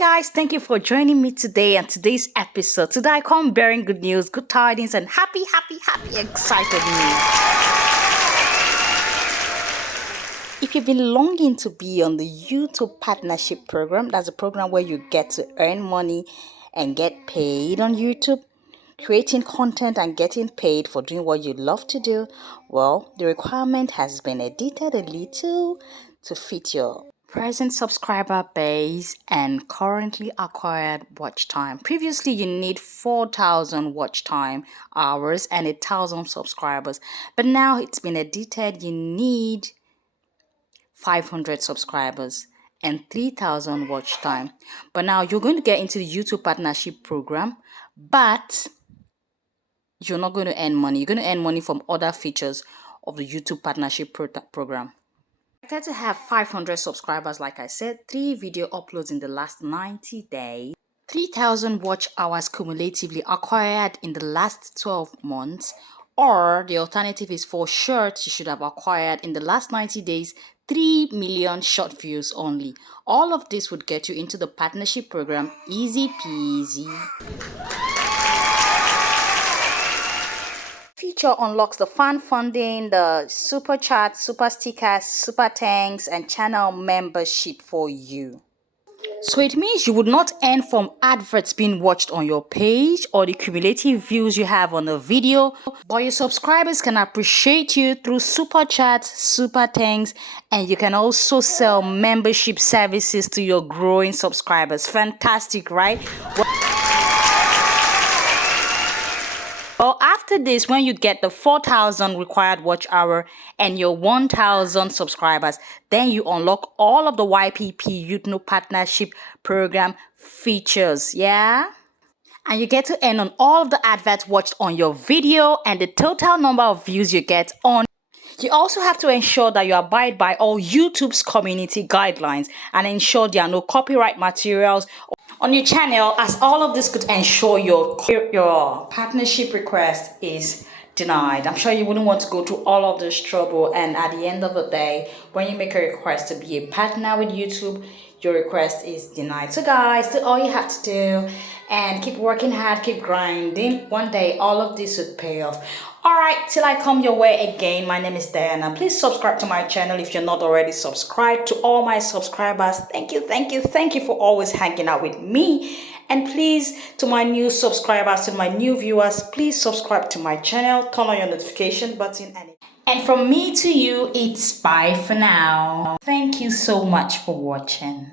guys, thank you for joining me today and today's episode. Today I come bearing good news, good tidings, and happy, excited news. If you've been longing to be on the YouTube partnership program, that's a program where you get to earn money and get paid on YouTube, creating content and getting paid for doing what you love to do, well, the requirement has been edited a little to fit your present subscriber base and currently acquired watch time. Previously, you need 4,000 watch time hours and 1,000 subscribers, but now it's been edited. You need 500 subscribers and 3,000 watch time. But now you're going to get into the YouTube partnership program, but you're not going to earn money. You're going to earn money from other features of the YouTube partnership program. I expect to have 500 subscribers, like I said, 3 video uploads in the last 90 days, 3,000 watch hours cumulatively acquired in the last 12 months, or the alternative is for shorts you should have acquired in the last 90 days, 3 million short views only. All of this would get you into the partnership program, easy peasy. Feature unlocks the fan funding, the super chat, super stickers, super thanks, and channel membership for you. So it means you would not earn from adverts being watched on your page or the cumulative views you have on a video, but your subscribers can appreciate you through super chat, super thanks, and you can also sell membership services to your growing subscribers. Fantastic, right? Well, after this, when you get the 4,000 required watch hour and your 1,000 subscribers, then you unlock all of the YPP YouTube Partnership Program features, yeah? And you get to earn on all of the adverts watched on your video and the total number of views you get on. You also have to ensure that you abide by all YouTube's community guidelines and ensure there are no copyright materials on your channel, as all of this could ensure your partnership request is denied. I'm sure you wouldn't want to go through all of this trouble, and at the end of the day, when you make a request to be a partner with YouTube, your request is denied. So guys, that's all you have to do, and keep working hard, keep grinding. One day all of this would pay off. Alright, till I come your way again, my name is Diana. Please subscribe to my channel if you're not already subscribed. To all my subscribers, thank you for always hanging out with me. And please, to my new subscribers, to my new viewers, please subscribe to my channel, turn on your notification button, and from me to you, it's bye for now. Thank you so much for watching.